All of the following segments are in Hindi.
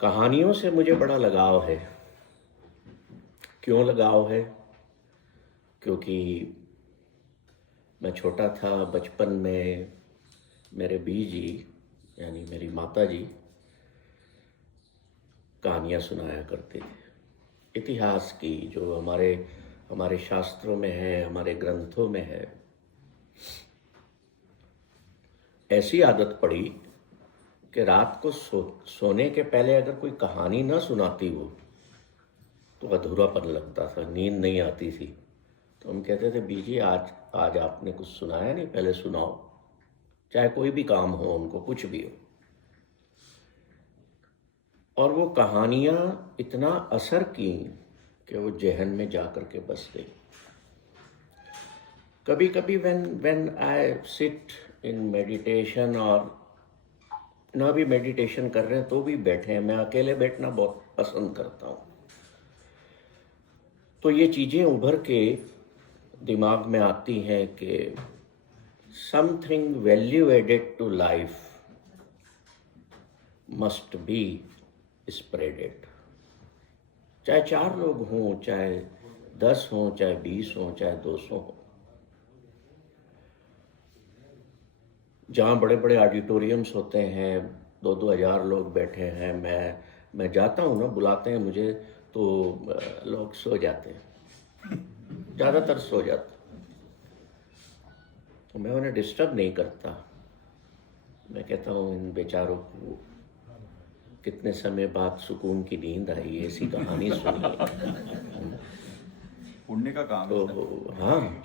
कहानियों से मुझे बड़ा लगाव है। क्यों लगाव है? क्योंकि मैं छोटा था, बचपन में मेरे बीजी यानी मेरी माता जी कहानियाँ सुनाया करते थे। इतिहास की, जो हमारे हमारे शास्त्रों में है, हमारे ग्रंथों में है। ऐसी आदत पड़ी कि रात को सोने के पहले अगर कोई कहानी ना सुनाती वो, तो अधूरापन लगता था, नींद नहीं आती थी। तो हम कहते थे, बीजी आज आज आपने कुछ सुनाया नहीं, पहले सुनाओ। चाहे कोई भी काम हो, उनको कुछ भी हो। और वो कहानियाँ इतना असर की कि वो जहन में जा कर के बस गई। कभी कभी when I sit in meditation, और ना भी मेडिटेशन कर रहे हैं तो भी बैठे हैं, मैं अकेले बैठना बहुत पसंद करता हूँ, तो ये चीज़ें उभर के दिमाग में आती हैं कि something value added to life must be spreaded. चाहे 4 लोग हों, चाहे 10 हों, चाहे 20 हों, चाहे 200 हों। जहाँ बड़े बड़े ऑडिटोरियम्स होते हैं, 2-2 हज़ार लोग बैठे हैं, मैं जाता हूँ ना, बुलाते हैं मुझे, तो लोग सो जाते हैं, ज़्यादातर सो जाते हैं। तो मैं उन्हें डिस्टर्ब नहीं करता। मैं कहता हूँ, इन बेचारों को कितने समय बाद सुकून की नींद आई, ऐसी कहानी सुनी है। पुण्य का काम है। तो हाँ,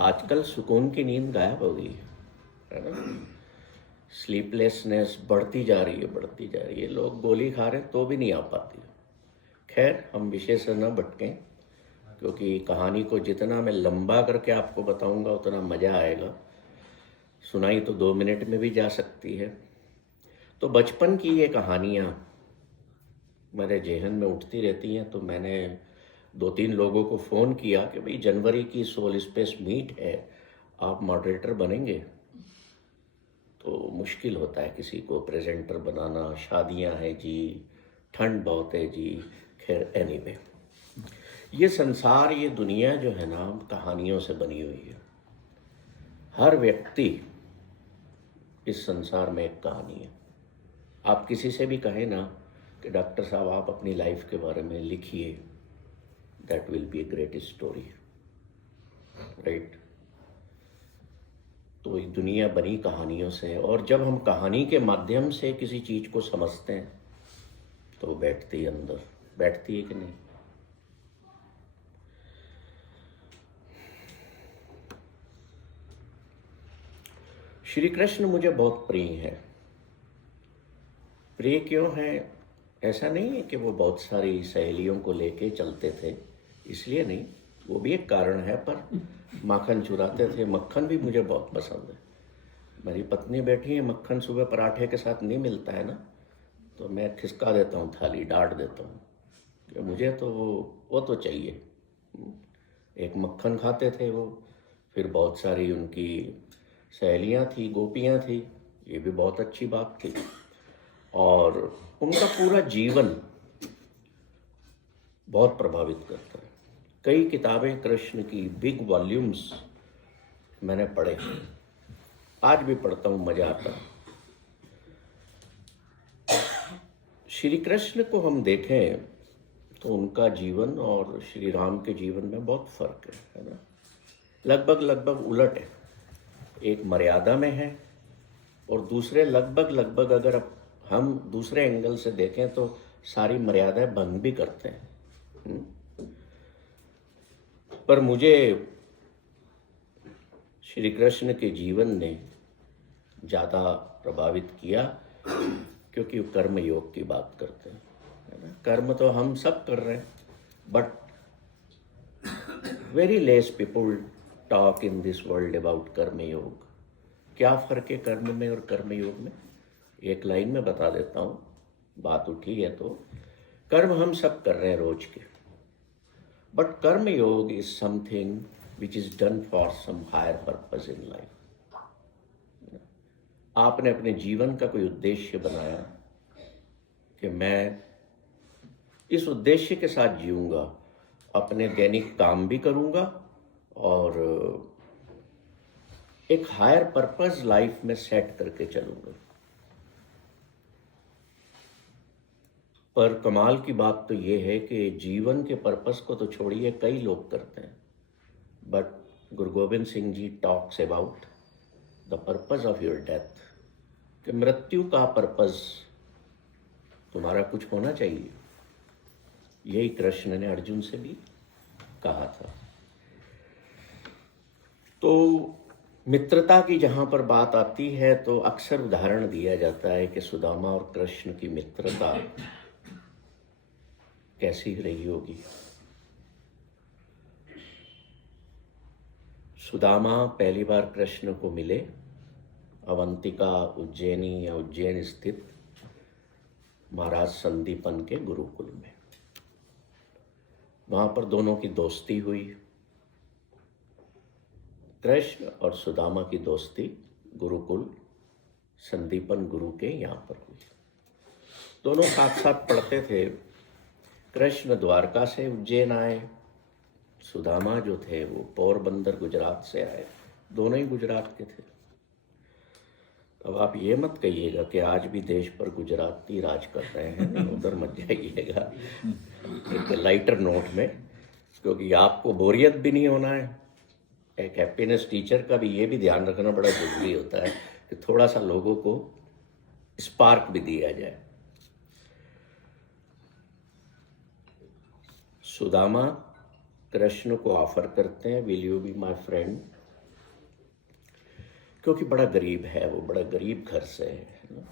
आजकल सुकून की नींद गायब हो गई है ना। स्लीपलेसनेस बढ़ती जा रही है, बढ़ती जा रही है। लोग गोली खा रहे हैं तो भी नहीं आ पाती। खैर, हम विषय से न भटकें, क्योंकि कहानी को जितना मैं लंबा करके आपको बताऊंगा उतना मज़ा आएगा। सुनाई तो 2 मिनट में भी जा सकती है। तो बचपन की ये कहानियाँ मेरे जहन में उठती रहती हैं। तो मैंने 2-3 लोगों को फ़ोन किया कि भाई, जनवरी की सोल स्पेस मीट है, आप मॉडरेटर बनेंगे? तो मुश्किल होता है किसी को प्रेजेंटर बनाना, शादियां हैं जी, ठंड बहुत है जी। खैर, एनीवे, ये संसार, ये दुनिया जो है ना, कहानियों से बनी हुई है। हर व्यक्ति इस संसार में एक कहानी है। आप किसी से भी कहें ना कि डॉक्टर साहब आप अपनी लाइफ के बारे में लिखिए, that will be a great story, right. तो ये दुनिया बनी कहानियों से, और जब हम कहानी के माध्यम से किसी चीज़ को समझते हैं तो वो बैठती है अंदर, बैठती है कि नहीं। श्री कृष्ण मुझे बहुत प्रिय है। प्रिय क्यों है? ऐसा नहीं है कि वो बहुत सारी सहेलियों को लेके चलते थे, इसलिए नहीं, वो भी एक कारण है। पर माखन चुराते थे। मक्खन भी मुझे बहुत पसंद है। मेरी पत्नी बैठी है, मक्खन सुबह पराठे के साथ नहीं मिलता है ना, तो मैं खिसका देता हूँ थाली, डांट देता हूँ कि मुझे तो वो तो चाहिए। एक मक्खन खाते थे वो। फिर बहुत सारी उनकी सहेलियाँ थी, गोपियाँ थी, ये भी बहुत अच्छी बात थी। और उनका पूरा जीवन बहुत प्रभावित करता है। कई किताबें कृष्ण की, बिग वॉल्यूम्स मैंने पढ़े, आज भी पढ़ता हूँ, मज़ा आता है। श्री कृष्ण को हम देखें तो उनका जीवन और श्री राम के जीवन में बहुत फर्क है ना। लगभग लगभग उलट है। एक मर्यादा में है, और दूसरे लगभग अगर हम दूसरे एंगल से देखें तो सारी मर्यादाएं भंग भी करते हैं। पर मुझे श्री कृष्ण के जीवन ने ज़्यादा प्रभावित किया, क्योंकि वो कर्म योग की बात करते हैं, है ना। कर्म तो हम सब कर रहे हैं, but very less people talk in this world about कर्म योग। क्या फ़र्क है कर्म में और कर्म योग में? एक लाइन में बता देता हूँ, बात उठी है तो। कर्म हम सब कर रहे हैं रोज के, but karma yoga is something which is done for some higher purpose in life. आपने अपने जीवन का कोई उद्देश्य बनाया, कि मैं इस उद्देश्य के साथ जीऊँगा, अपने दैनिक काम भी करूँगा और एक हायर पर्पस लाइफ में सेट करके चलूँगा। पर कमाल की बात तो ये है कि जीवन के पर्पस को तो छोड़िए, कई लोग करते हैं, but Guru Gobind Singh ji talks about the purpose of your death, कि मृत्यु का पर्पस तुम्हारा कुछ होना चाहिए। यही कृष्ण ने अर्जुन से भी कहा था। तो मित्रता की जहाँ पर बात आती है तो अक्सर उदाहरण दिया जाता है कि सुदामा और कृष्ण की मित्रता कैसी रही होगी। सुदामा पहली बार कृष्ण को मिले अवंतिका उज्जैनी या उज्जैन स्थित महाराज संदीपन के गुरुकुल में। वहाँ पर दोनों की दोस्ती हुई। कृष्ण और सुदामा की दोस्ती गुरुकुल संदीपन गुरु के यहाँ पर हुई। दोनों साथ साथ पढ़ते थे। कृष्ण द्वारका से उज्जैन आए, सुदामा जो थे वो पोरबंदर गुजरात से आए। दोनों ही गुजरात के थे। अब आप ये मत कहिएगा कि आज भी देश पर गुजराती राज कर रहे हैं, उधर मत जाइएगा एक लाइटर नोट में, क्योंकि आपको बोरियत भी नहीं होना है। एक हैप्पीनेस टीचर का भी ये भी ध्यान रखना बड़ा जरूरी होता है कि थोड़ा सा लोगों को स्पार्क भी दिया जाए। सुदामा कृष्ण को ऑफर करते हैं, will you be my friend, क्योंकि बड़ा गरीब है वो, बड़ा गरीब घर से है।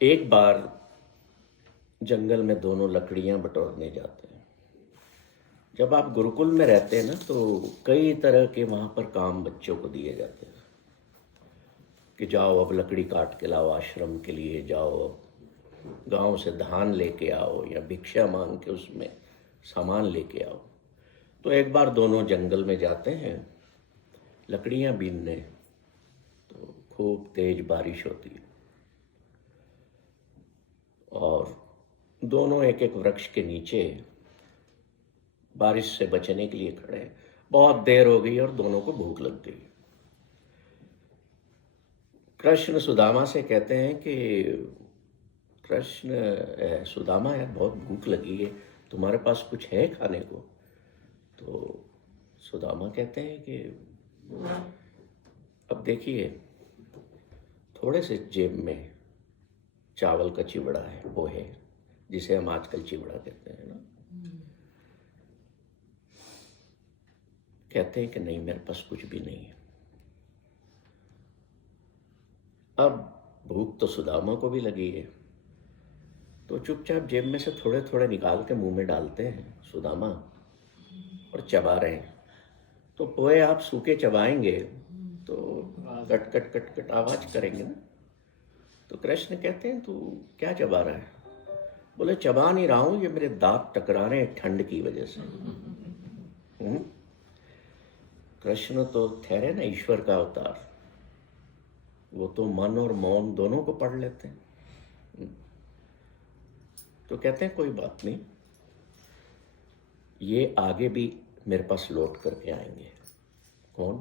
एक बार जंगल में दोनों लकड़ियां बटोरने जाते हैं। जब आप गुरुकुल में रहते हैं ना तो कई तरह के वहां पर काम बच्चों को दिए जाते हैं कि जाओ अब लकड़ी काट के लाओ, आश्रम के लिए जाओ, गांव से धान लेके आओ या भिक्षा मांग के उसमें सामान लेके आओ। तो एक बार दोनों जंगल में जाते हैं लकड़ियां बीनने, तो खूब तेज बारिश होती है और दोनों एक एक वृक्ष के नीचे बारिश से बचने के लिए खड़े हैं। बहुत देर हो गई और दोनों को भूख लग गई। कृष्ण सुदामा से कहते हैं कि सुदामा यार बहुत भूख लगी है, तुम्हारे पास कुछ है खाने को? तो सुदामा कहते हैं कि अब देखिए, थोड़े से जेब में चावल का चिवड़ा है, वो है जिसे हम आजकल चिवड़ा कहते हैं ना। कहते हैं कि नहीं, मेरे पास कुछ भी नहीं है। अब भूख तो सुदामा को भी लगी है, तो चुपचाप जेब में से थोड़े थोड़े निकाल के मुंह में डालते हैं सुदामा और चबा रहे हैं। तो पोए आप सूखे चबाएंगे तो कट कट कट कट आवाज करेंगे ना। तो कृष्ण कहते हैं तू क्या चबा रहा है? बोले चबा नहीं रहा हूं, ये मेरे दांत टकरा रहे हैं ठंड की वजह से। कृष्ण तो ठहरे ना ईश्वर का अवतार, वो तो मन और मौन दोनों को पढ़ लेते हैं। तो कहते हैं कोई बात नहीं, ये आगे भी मेरे पास लौट करके आएंगे। कौन?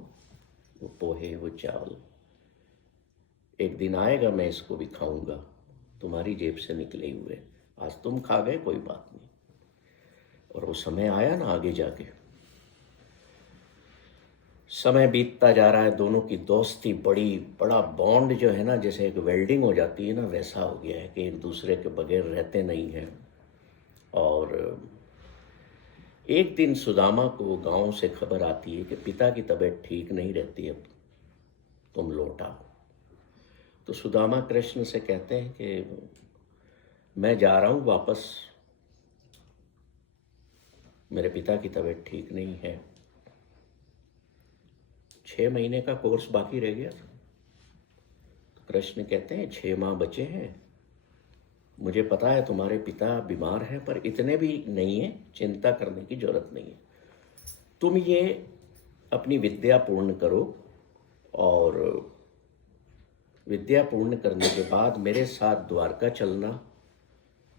वो पोहे, वो चावल। एक दिन आएगा मैं इसको भी खाऊंगा, तुम्हारी जेब से निकले हुए। आज तुम खा गए, कोई बात नहीं। और वो समय आया ना आगे जाके, समय बीतता जा रहा है, दोनों की दोस्ती बड़ा बॉन्ड जो है ना, जैसे एक वेल्डिंग हो जाती है ना, वैसा हो गया है कि एक दूसरे के बगैर रहते नहीं हैं। और एक दिन सुदामा को गांव से खबर आती है कि पिता की तबीयत ठीक नहीं रहती, अब तुम लौट आओ। तो सुदामा कृष्ण से कहते हैं कि मैं जा रहा हूं वापस, मेरे पिता की तबीयत ठीक नहीं है। 6 महीने का कोर्स बाकी रह गया था। तो कृष्ण कहते हैं 6 माह बचे हैं, मुझे पता है तुम्हारे पिता बीमार हैं, पर इतने भी नहीं है, चिंता करने की जरूरत नहीं है। तुम ये अपनी विद्या पूर्ण करो और विद्या पूर्ण करने के बाद मेरे साथ द्वारका चलना,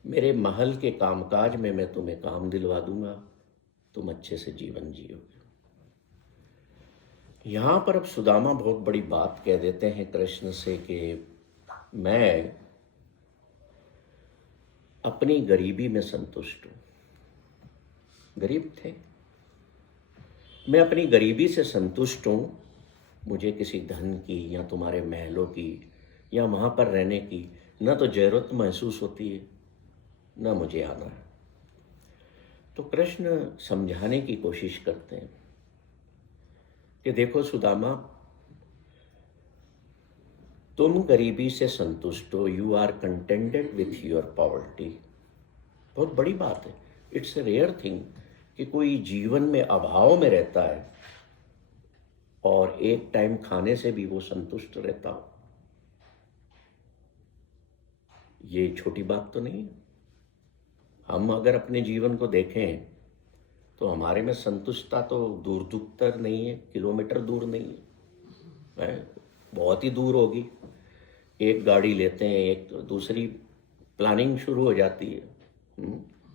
मेरे महल के कामकाज में मैं तुम्हें काम दिलवा दूंगा, तुम अच्छे से जीवन जियोगे। यहाँ पर अब सुदामा बहुत बड़ी बात कह देते हैं कृष्ण से कि मैं अपनी गरीबी में संतुष्ट हूँ। गरीब थे, मैं अपनी गरीबी से संतुष्ट हूँ। मुझे किसी धन की या तुम्हारे महलों की या वहाँ पर रहने की न तो जरूरत महसूस होती है, न मुझे आना है। तो कृष्ण समझाने की कोशिश करते हैं कि देखो सुदामा, तुम गरीबी से संतुष्ट हो, you are contented with your poverty. बहुत बड़ी बात है, इट्स ए रेयर थिंग कि कोई जीवन में अभाव में रहता है और एक टाइम खाने से भी वो संतुष्ट रहता हो। ये छोटी बात तो नहीं है। हम अगर अपने जीवन को देखें तो हमारे में संतुष्टता तो दूर दूर नहीं है, किलोमीटर दूर नहीं है, बहुत ही दूर होगी। एक गाड़ी लेते हैं, एक तो दूसरी प्लानिंग शुरू हो जाती है,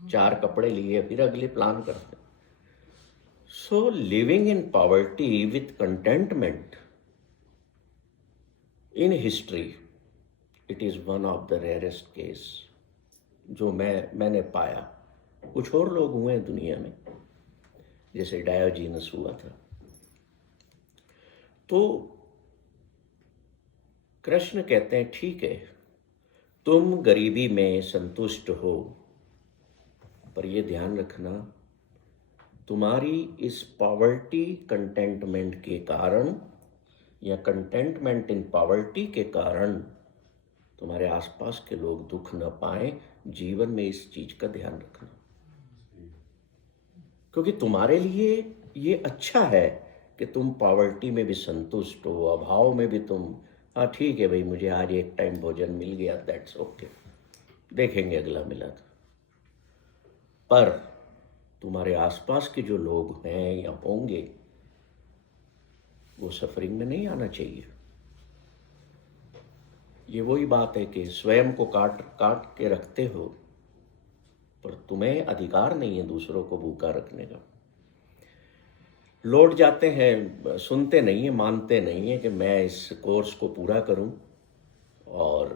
4 कपड़े लिए फिर अगले प्लान करते हैं। So living in poverty with contentment in history, it is one of the rarest case जो मैंने पाया। कुछ और लोग हुए हैं दुनिया में, जैसे डायोजीनस हुआ था। तो कृष्ण कहते हैं ठीक है, तुम गरीबी में संतुष्ट हो, पर ये ध्यान रखना, तुम्हारी इस पॉवर्टी कंटेंटमेंट के कारण या कंटेंटमेंट इन पॉवर्टी के कारण तुम्हारे आसपास के लोग दुख न पाए। जीवन में इस चीज का ध्यान रखना, क्योंकि तुम्हारे लिए ये अच्छा है कि तुम पॉवर्टी में भी संतुष्ट हो, अभाव में भी तुम, हाँ ठीक है भाई, मुझे आज एक टाइम भोजन मिल गया, दैट्स ओके, देखेंगे अगला मिला था। पर तुम्हारे आसपास के जो लोग हैं या होंगे, वो सफरिंग में नहीं आना चाहिए। ये वही बात है कि स्वयं को काट काट के रखते हो, पर तुम्हें अधिकार नहीं है दूसरों को भूखा रखने का। लौट जाते हैं, सुनते नहीं है, मानते नहीं है कि मैं इस कोर्स को पूरा करूं और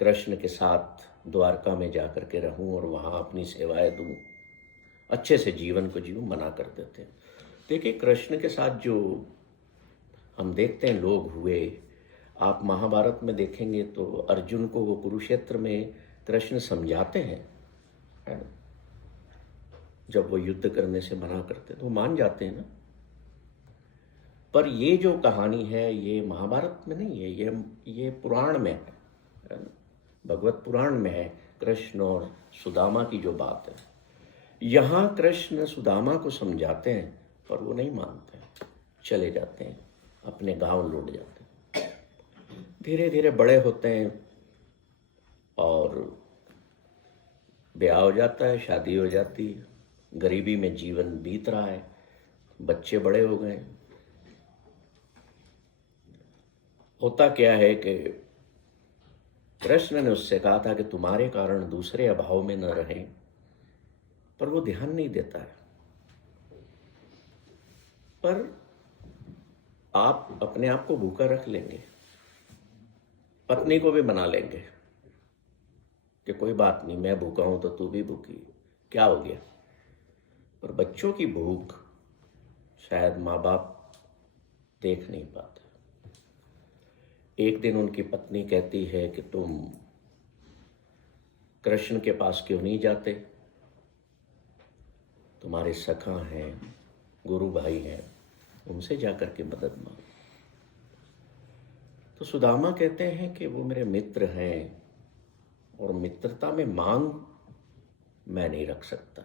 कृष्ण के साथ द्वारका में जाकर के रहूं और वहां अपनी सेवाएं दूं, अच्छे से जीवन को जीऊं, मना कर देते हैं। देखिए, कृष्ण के साथ जो हम देखते हैं लोग हुए, आप महाभारत में देखेंगे तो अर्जुन को वो कुरुक्षेत्र में कृष्ण समझाते हैं, है ना? जब वो युद्ध करने से मना करते हैं तो मान जाते हैं ना। पर ये जो कहानी है ये महाभारत में नहीं है, ये पुराण में है ना? भगवत पुराण में है कृष्ण और सुदामा की जो बात है। यहाँ कृष्ण सुदामा को समझाते हैं, पर वो नहीं मानते, चले जाते हैं, अपने गांव लौट जाते हैं। धीरे धीरे बड़े होते हैं और ब्याह हो जाता है, शादी हो जाती है, गरीबी में जीवन बीत रहा है, बच्चे बड़े हो गए। होता क्या है कि कृष्ण ने उससे कहा था कि तुम्हारे कारण दूसरे अभाव में न रहें, पर वो ध्यान नहीं देता है। पर आप अपने आप को भूखा रख लेंगे, पत्नी को भी मना लेंगे कि कोई बात नहीं, मैं भूखा हूं तो तू भी भूखी, क्या हो गया। पर बच्चों की भूख शायद माँ बाप देख नहीं पाते। एक दिन उनकी पत्नी कहती है कि तुम कृष्ण के पास क्यों नहीं जाते, तुम्हारे सखा हैं, गुरु भाई हैं, उनसे जाकर के मदद मांगो। तो सुदामा कहते हैं कि वो मेरे मित्र हैं और मित्रता में मांग मैं नहीं रख सकता।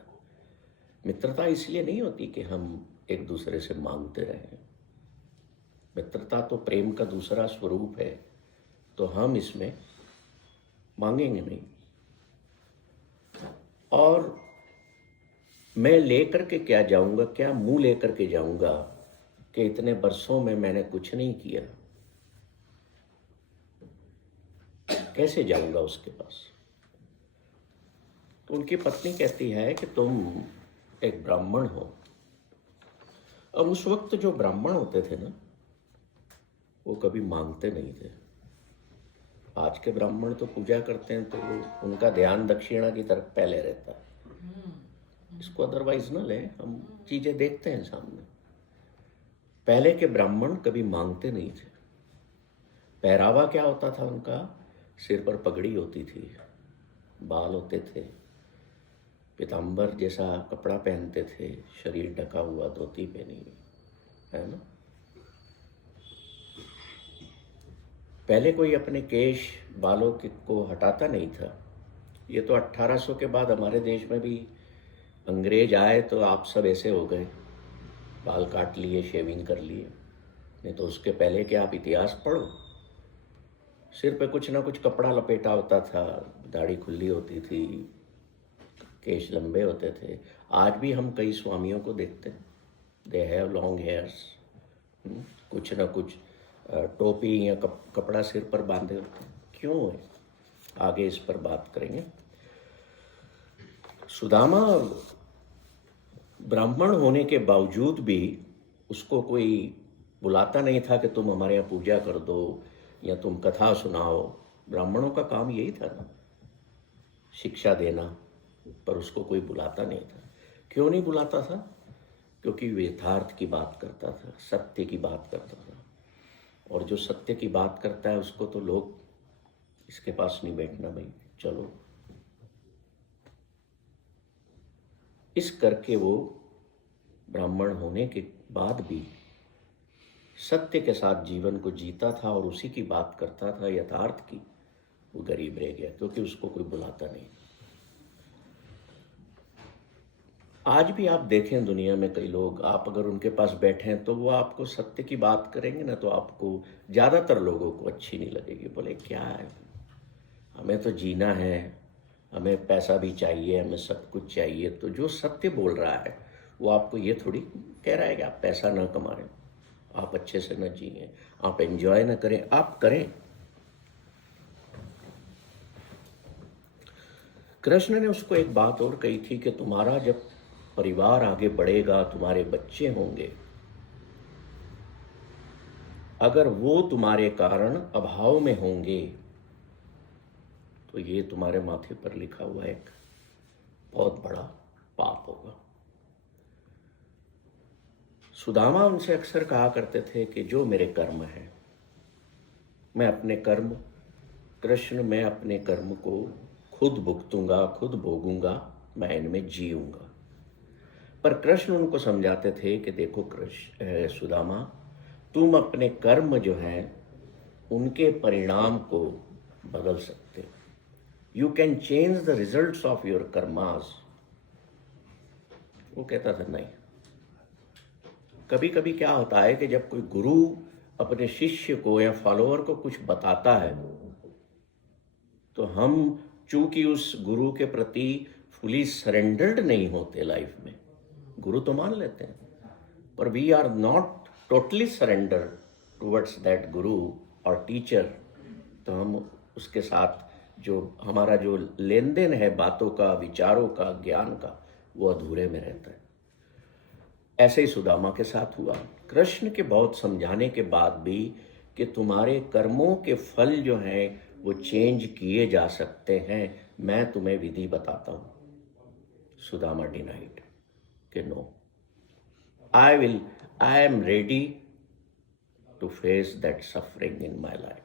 मित्रता इसलिए नहीं होती कि हम एक दूसरे से मांगते रहें, मित्रता तो प्रेम का दूसरा स्वरूप है, तो हम इसमें मांगेंगे नहीं। और मैं लेकर के क्या जाऊंगा, क्या मुंह लेकर के जाऊंगा कि इतने बरसों में मैंने कुछ नहीं किया। कैसे जाऊंगा उसके पास। तो उनकी पत्नी कहती है कि तुम एक ब्राह्मण हो। अब उस वक्त जो ब्राह्मण होते थे ना, वो कभी मांगते नहीं थे। आज के ब्राह्मण तो पूजा करते हैं तो उनका ध्यान दक्षिणा की तरफ पहले रहता है। इसको अदरवाइज ना लें, हम चीजें देखते हैं सामने। पहले के ब्राह्मण कभी मांगते नहीं थे। पहरावा क्या होता था उनका? सिर पर पगड़ी होती थी, बाल होते थे, पीताम्बर जैसा कपड़ा पहनते थे, शरीर ढका हुआ, धोती पहनी हुई, है ना। पहले कोई अपने केश बालों को हटाता नहीं था। ये तो 1800 के बाद हमारे देश में भी अंग्रेज आए तो आप सब ऐसे हो गए, बाल काट लिए, शेविंग कर लिए। नहीं तो उसके पहले के आप इतिहास पढ़ो, सिर पे कुछ ना कुछ कपड़ा लपेटा होता था, दाढ़ी खुली होती थी, केश लंबे होते थे। आज भी हम कई स्वामियों को देखते हैं, दे हैव लॉन्ग हेयर्स, कुछ ना कुछ टोपी या कपड़ा सिर पर बांधे होते हैं। क्यों है? आगे इस पर बात करेंगे। सुदामा ब्राह्मण होने के बावजूद भी उसको कोई बुलाता नहीं था कि तुम हमारे यहाँ पूजा कर दो या तुम कथा सुनाओ। ब्राह्मणों का काम यही था ना, शिक्षा देना, पर उसको कोई बुलाता नहीं था। क्यों नहीं बुलाता था? क्योंकि वे यथार्थ की बात करता था, सत्य की बात करता था। और जो सत्य की बात करता है उसको तो लोग, इसके पास नहीं बैठना भाई, चलो। इस करके वो ब्राह्मण होने के बाद भी सत्य के साथ जीवन को जीता था और उसी की बात करता था, यथार्थ की। वो गरीब रह गया क्योंकि उसको कोई बुलाता नहीं। आज भी आप देखें दुनिया में कई लोग, आप अगर उनके पास बैठें तो वो आपको सत्य की बात करेंगे ना, तो आपको ज़्यादातर लोगों को अच्छी नहीं लगेगी। बोले क्या है, हमें तो जीना है, हमें पैसा भी चाहिए, हमें सब कुछ चाहिए। तो जो सत्य बोल रहा है वो आपको ये थोड़ी कह रहा है कि आप पैसा ना कमाएं, आप अच्छे से न जिए, आप एंजॉय ना करें। आप करें। कृष्ण ने उसको एक बात और कही थी कि तुम्हारा जब परिवार आगे बढ़ेगा, तुम्हारे बच्चे होंगे, अगर वो तुम्हारे कारण अभाव में होंगे तो ये तुम्हारे माथे पर लिखा हुआ एक बहुत बड़ा पाप होगा। सुदामा उनसे अक्सर कहा करते थे कि जो मेरे कर्म है, मैं अपने कर्म, कृष्ण मैं अपने कर्म को खुद भुगतूंगा, खुद भोगूंगा, मैं इनमें जीऊंगा। पर कृष्ण उनको समझाते थे कि देखो सुदामा, तुम अपने कर्म जो है उनके परिणाम को बदल सकते हो। You can change the results of your karmas. वो कहता था नहीं। कभी कभी क्या होता है कि जब कोई गुरु अपने शिष्य को या फॉलोअर को कुछ बताता है तो हम चूंकि उस गुरु के प्रति फुली सरेंडर्ड नहीं होते लाइफ में, गुरु तो मान लेते हैं पर we are not totally surrender towards that guru और टीचर, तो हम उसके साथ जो हमारा जो लेन देन है बातों का, विचारों का, ज्ञान का, वो अधूरे में रहता है। ऐसे ही सुदामा के साथ हुआ। कृष्ण के बहुत समझाने के बाद भी कि तुम्हारे कर्मों के फल जो हैं वो चेंज किए जा सकते हैं, मैं तुम्हें विधि बताता हूँ। सुदामा डिनाइड कि no, I am ready to face that suffering in my life.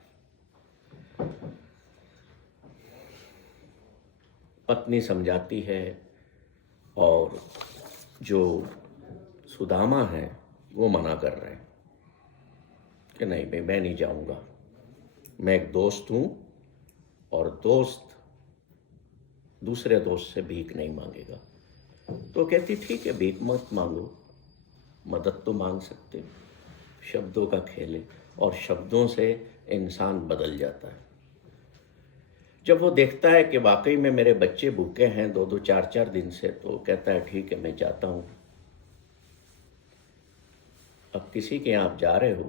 पत्नी समझाती है और जो सुदामा है वो मना कर रहे हैं कि नहीं भाई, मैं नहीं जाऊंगा, मैं एक दोस्त हूं और दोस्त दूसरे दोस्त से भीख नहीं मांगेगा। तो कहती ठीक है, भीख मत मांगो, मदद तो मांग सकते हो। शब्दों का खेल है और शब्दों से इंसान बदल जाता है। जब वो देखता है कि वाकई में मेरे बच्चे भूखे हैं 2-2, 4-4 दिन से, तो कहता है ठीक है, मैं जाता हूं। अब किसी के यहाँ आप जा रहे हो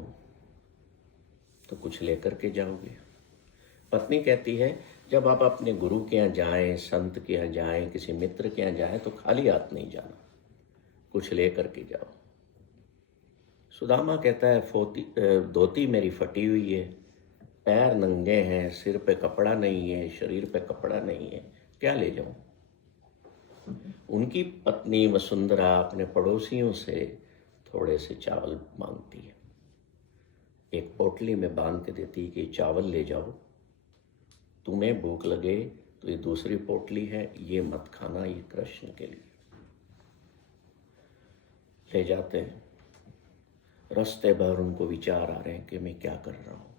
तो कुछ लेकर के जाओगे। पत्नी कहती है जब आप अपने गुरु के यहाँ जाएं, संत के यहाँ जाएं, किसी मित्र के यहाँ जाएं तो खाली हाथ नहीं जाना, कुछ ले करके जाओ। सुदामा कहता है धोती मेरी फटी हुई है, पैर नंगे हैं, सिर पे कपड़ा नहीं है, शरीर पे कपड़ा नहीं है, क्या ले जाऊं? उनकी पत्नी वसुंधरा अपने पड़ोसियों से थोड़े से चावल मांगती है, एक पोटली में बांध के देती है कि चावल ले जाओ, तुम्हें भूख लगे तो ये दूसरी पोटली है, ये मत खाना, ये कृष्ण के लिए। ले जाते हैं। रास्ते भर उनको विचार आ रहे हैं कि मैं क्या कर रहा हूं,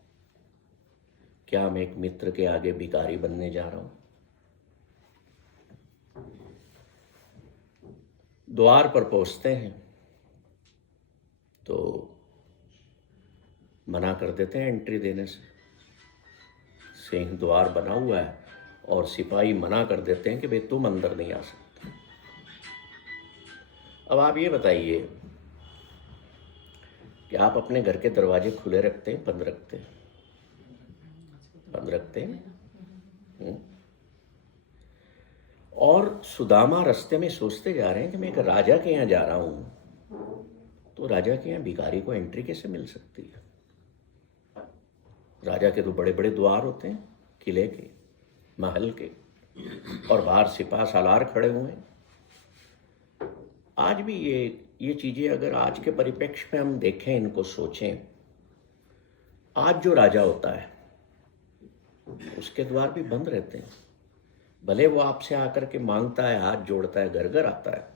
क्या मैं एक मित्र के आगे भिखारी बनने जा रहा हूं। द्वार पर पहुंचते हैं तो मना कर देते हैं एंट्री देने से। सिंह द्वार बना हुआ है और सिपाही मना कर देते हैं कि भाई तुम अंदर नहीं आ सकते। अब आप ये बताइए कि आप अपने घर के दरवाजे खुले रखते हैं, बंद रखते हैं? बंद रखते हैं। और सुदामा रास्ते में सोचते जा रहे हैं कि मैं एक राजा के यहाँ जा रहा हूं, तो राजा के यहाँ भिखारी को एंट्री कैसे मिल सकती है? राजा के तो बड़े बड़े द्वार होते हैं, किले के, महल के, और बाहर सिपा सालार खड़े हुए हैं। आज भी ये चीजें अगर आज के परिप्रेक्ष्य में हम देखें, इनको सोचें, आज जो राजा होता है उसके द्वार भी बंद रहते हैं। भले वो आपसे आकर के मांगता है, हाथ जोड़ता है, घर घर आता है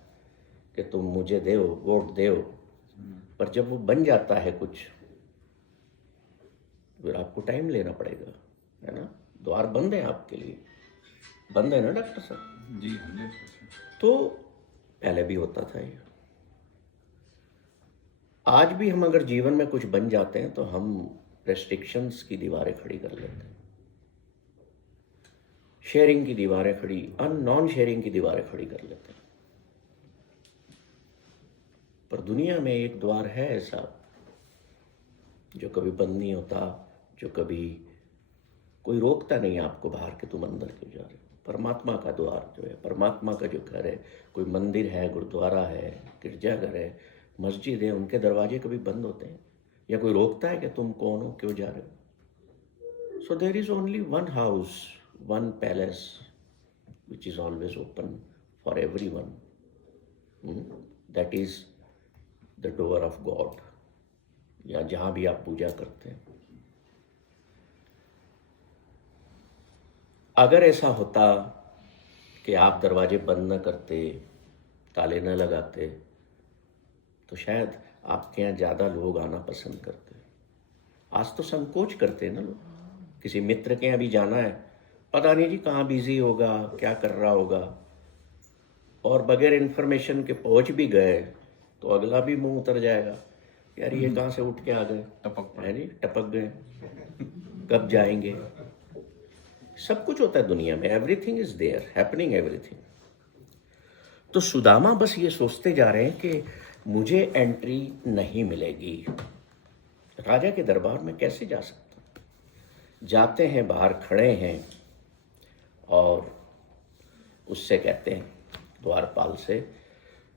कि तुम मुझे दो, वोट दो, पर जब वो बन जाता है कुछ, फिर आपको टाइम लेना पड़ेगा, है ना। द्वार बंद है आपके लिए, बंद है ना डॉक्टर साहब जी? 100%। तो पहले भी होता था ये। आज भी हम अगर जीवन में कुछ बन जाते हैं तो हम रेस्ट्रिक्शंस की दीवारें खड़ी कर लेते हैं, शेयरिंग की दीवारें खड़ी, नॉन शेयरिंग की दीवारें खड़ी कर लेते हैं। पर दुनिया में एक द्वार है ऐसा जो कभी बंद नहीं होता, जो कभी कोई रोकता नहीं आपको बाहर के तुम अंदर क्यों जा रहे हो। परमात्मा का द्वार जो है, परमात्मा का जो घर है, कोई मंदिर है, गुरुद्वारा है, गिरजाघर है, मस्जिद है, उनके दरवाजे कभी बंद होते हैं या कोई रोकता है कि तुम कौन हो, क्यों जा रहे हो? So there is only one house, one palace which is always open for everyone. That is the door of God, या जहां भी आप पूजा करते हैं। अगर ऐसा होता कि आप दरवाजे बंद न करते, ताले न लगाते, तो शायद आपके यहाँ ज़्यादा लोग आना पसंद करते। आज तो संकोच करते हैं ना लोग। किसी मित्र के यहाँ भी जाना है, पता नहीं जी कहाँ बिजी होगा, क्या कर रहा होगा, और बगैर इन्फॉर्मेशन के पहुंच भी गए तो अगला भी मुंह उतर जाएगा, यार ये कहाँ से उठ के आ गए, है नहीं, टपक गए, कब जाएंगे। सब कुछ होता है दुनिया में, everything is there, happening everything. तो सुदामा बस ये सोचते जा रहे हैं कि मुझे एंट्री नहीं मिलेगी, राजा के दरबार में कैसे जा सकता हूं। जाते हैं, बाहर खड़े हैं और उससे कहते हैं, द्वारपाल से,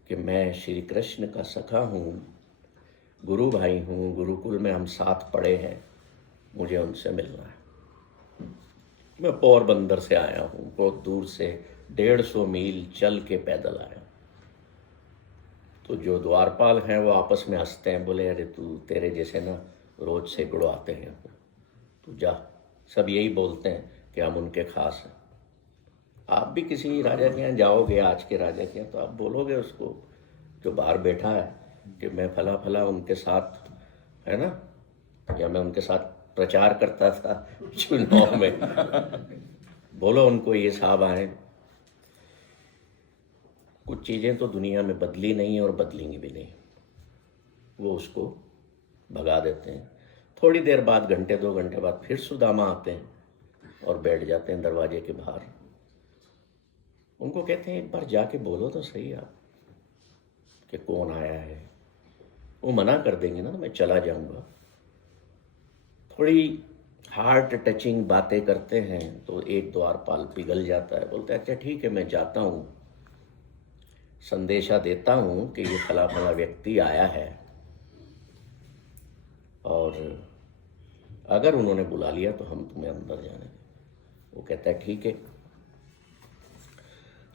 कि मैं श्री कृष्ण का सखा हूँ, गुरु भाई हूँ, गुरुकुल में हम साथ पढ़े हैं, मुझे उनसे मिलना है। मैं पोरबंदर से आया हूँ, बहुत दूर से, 150 मील चल के पैदल आया। तो जो द्वारपाल हैं वो आपस में हंसते हैं, बोले अरे तू, तेरे जैसे ना रोज से गुड़वाते हैं, तू जा। सब यही बोलते हैं कि हम उनके खास हैं। आप भी किसी राजा के यहाँ जाओगे, आज के राजा के यहाँ, तो आप बोलोगे उसको जो बाहर बैठा है कि मैं फला फला उनके साथ, है ना, या मैं उनके साथ प्रचार करता था चुनाव में। बोलो उनको ये साहब आए। कुछ चीज़ें तो दुनिया में बदली नहीं और बदलेंगी भी नहीं, वो उसको भगा देते हैं। थोड़ी देर बाद, घंटे 2 घंटे बाद, फिर सुदामा आते हैं और बैठ जाते हैं दरवाजे के बाहर। उनको कहते हैं एक बार जाके बोलो तो सही आप कि कौन आया है। वो मना कर देंगे ना तो मैं चला जाऊंगा। थोड़ी हार्ट टचिंग बातें करते हैं तो एक द्वारपाल पिघल जाता है, बोलता है अच्छा ठीक है मैं जाता हूँ, संदेशा देता हूँ कि ये फला फला व्यक्ति आया है और अगर उन्होंने बुला लिया तो हम तुम्हें अंदर जाने दें। वो कहता है ठीक है।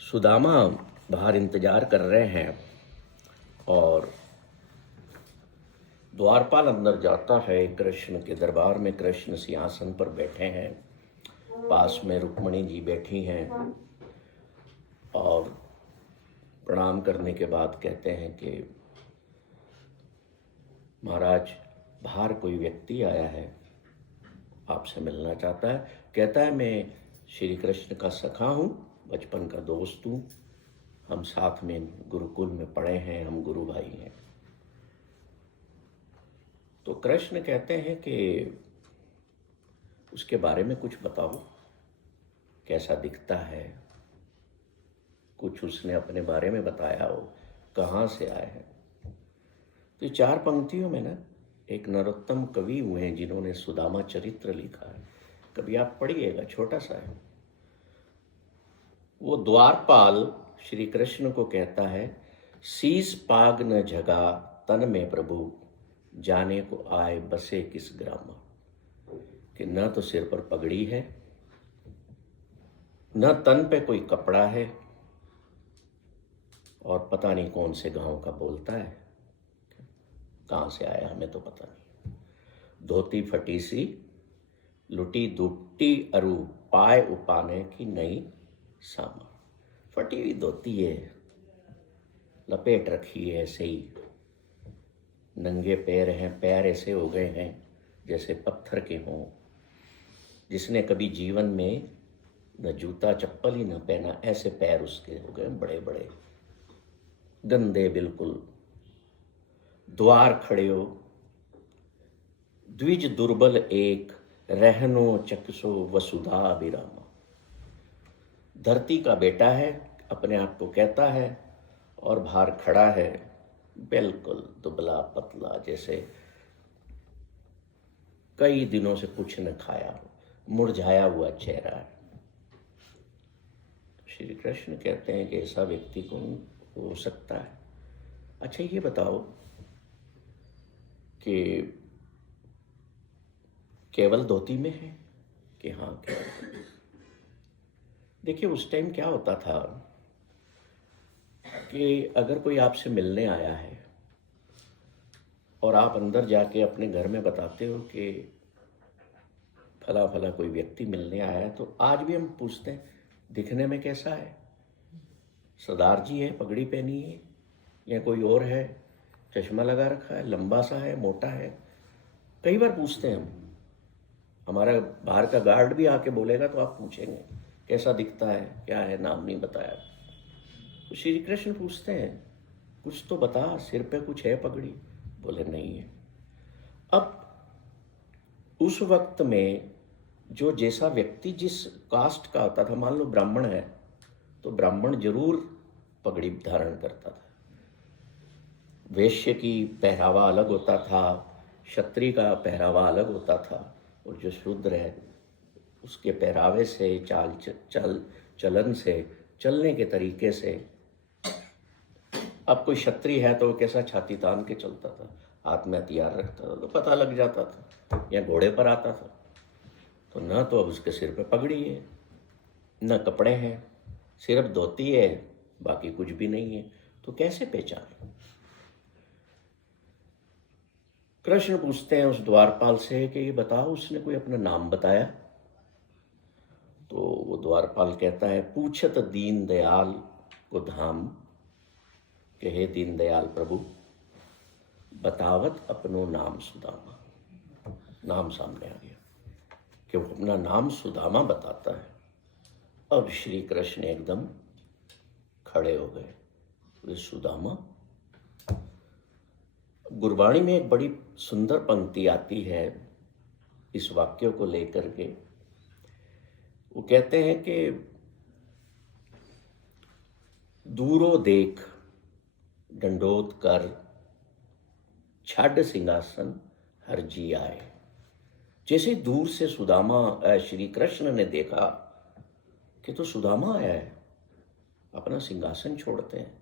सुदामा बाहर इंतजार कर रहे हैं और द्वारपाल अंदर जाता है। कृष्ण के दरबार में कृष्ण सिंहासन पर बैठे हैं, पास में रुक्मणी जी बैठी हैं और प्रणाम करने के बाद कहते हैं कि महाराज बाहर कोई व्यक्ति आया है, आपसे मिलना चाहता है। कहता है मैं श्री कृष्ण का सखा हूँ, बचपन का दोस्त हूँ, हम साथ में गुरुकुल में पढ़े हैं, हम गुरु भाई हैं। तो कृष्ण कहते हैं कि उसके बारे में कुछ बताओ, कैसा दिखता है, कुछ उसने अपने बारे में बताया हो, कहाँ से आए हैं। तो 4 पंक्तियों में ना एक नरोत्तम कवि हुए हैं जिन्होंने सुदामा चरित्र लिखा है, कभी आप पढ़िएगा, छोटा सा है। वो द्वारपाल श्री कृष्ण को कहता है शीस पाग न झगा तन में प्रभु, जाने को आए बसे किस ग्राम। कि न तो सिर पर पगड़ी है, न तन पे कोई कपड़ा है, और पता नहीं कौन से गांव का बोलता है, कहाँ से आया हमें तो पता नहीं। धोती फटी सी लुटी दुट्टी अरु, पाए उपाने की नई सामा। फटी हुई धोती है, लपेट रखी है ऐसे ही, नंगे पैर हैं, पैर ऐसे हो गए हैं जैसे पत्थर के हों। जिसने कभी जीवन में न जूता चप्पल ही न पहना, ऐसे पैर उसके हो गए बड़े बड़े गंदे बिल्कुल। द्वार खड़े हो द्विज दुर्बल एक, रहनो चक्षो वसुधा अभिरामा। धरती का बेटा है, अपने आप को कहता है, और बाहर खड़ा है बिल्कुल दुबला पतला, जैसे कई दिनों से कुछ न खाया हो, मुरझाया हुआ चेहरा है। श्री कृष्ण कहते हैं कि ऐसा व्यक्ति कौन हो सकता है। अच्छा ये बताओ कि केवल धोती में है कि हाँ केवल। देखिए उस टाइम क्या होता था कि अगर कोई आपसे मिलने आया है और आप अंदर जाके अपने घर में बताते हो कि फला फला कोई व्यक्ति मिलने आया है, तो आज भी हम पूछते हैं दिखने में कैसा है, सरदार जी है, पगड़ी पहनी है, या कोई और है, चश्मा लगा रखा है, लंबा सा है, मोटा है। कई बार पूछते हैं हम। हमारा बाहर का गार्ड भी आके बोलेगा तो आप पूछेंगे कैसा दिखता है, क्या है, नाम नहीं बताया। तो श्री कृष्ण पूछते हैं कुछ तो बता, सिर पे कुछ है पगड़ी? बोले नहीं है। अब उस वक्त में जो जैसा व्यक्ति जिस कास्ट का होता था, मान लो ब्राह्मण है तो ब्राह्मण जरूर पगड़ी धारण करता था। वैश्य की पहरावा अलग होता था, क्षत्रिय का पहरावा अलग होता था, और जो शूद्र है उसके पहरावे से, चलन से, चलने के तरीके से। अब कोई क्षत्रिय है तो कैसा छाती तान के चलता था, हाथ में हथियार रखता था तो पता लग जाता था, या घोड़े पर आता था। तो न तो अब उसके सिर पे पगड़ी है, न कपड़े हैं, सिर्फ धोती है, बाकी कुछ भी नहीं है। तो कैसे पहचाने? कृष्ण पूछते हैं उस द्वारपाल से कि ये बताओ उसने कोई अपना नाम बताया? तो वो द्वारपाल कहता है पूछत दीन दयाल को धाम, कि हे दीन दयाल प्रभु बतावत अपनो नाम सुदामा। नाम सामने आ गया कि वो अपना नाम सुदामा बताता है। अब श्री कृष्ण एकदम खड़े हो गए, बोले सुदामा। गुरबाणी में एक बड़ी सुंदर पंक्ति आती है इस वाक्य को लेकर के। वो कहते हैं कि दूरो देख दंडोत कर, छाड़ सिंहासन हर जी आए। जैसे दूर से सुदामा श्री कृष्ण ने देखा कि तो सुदामा आया है, अपना सिंहासन छोड़ते हैं,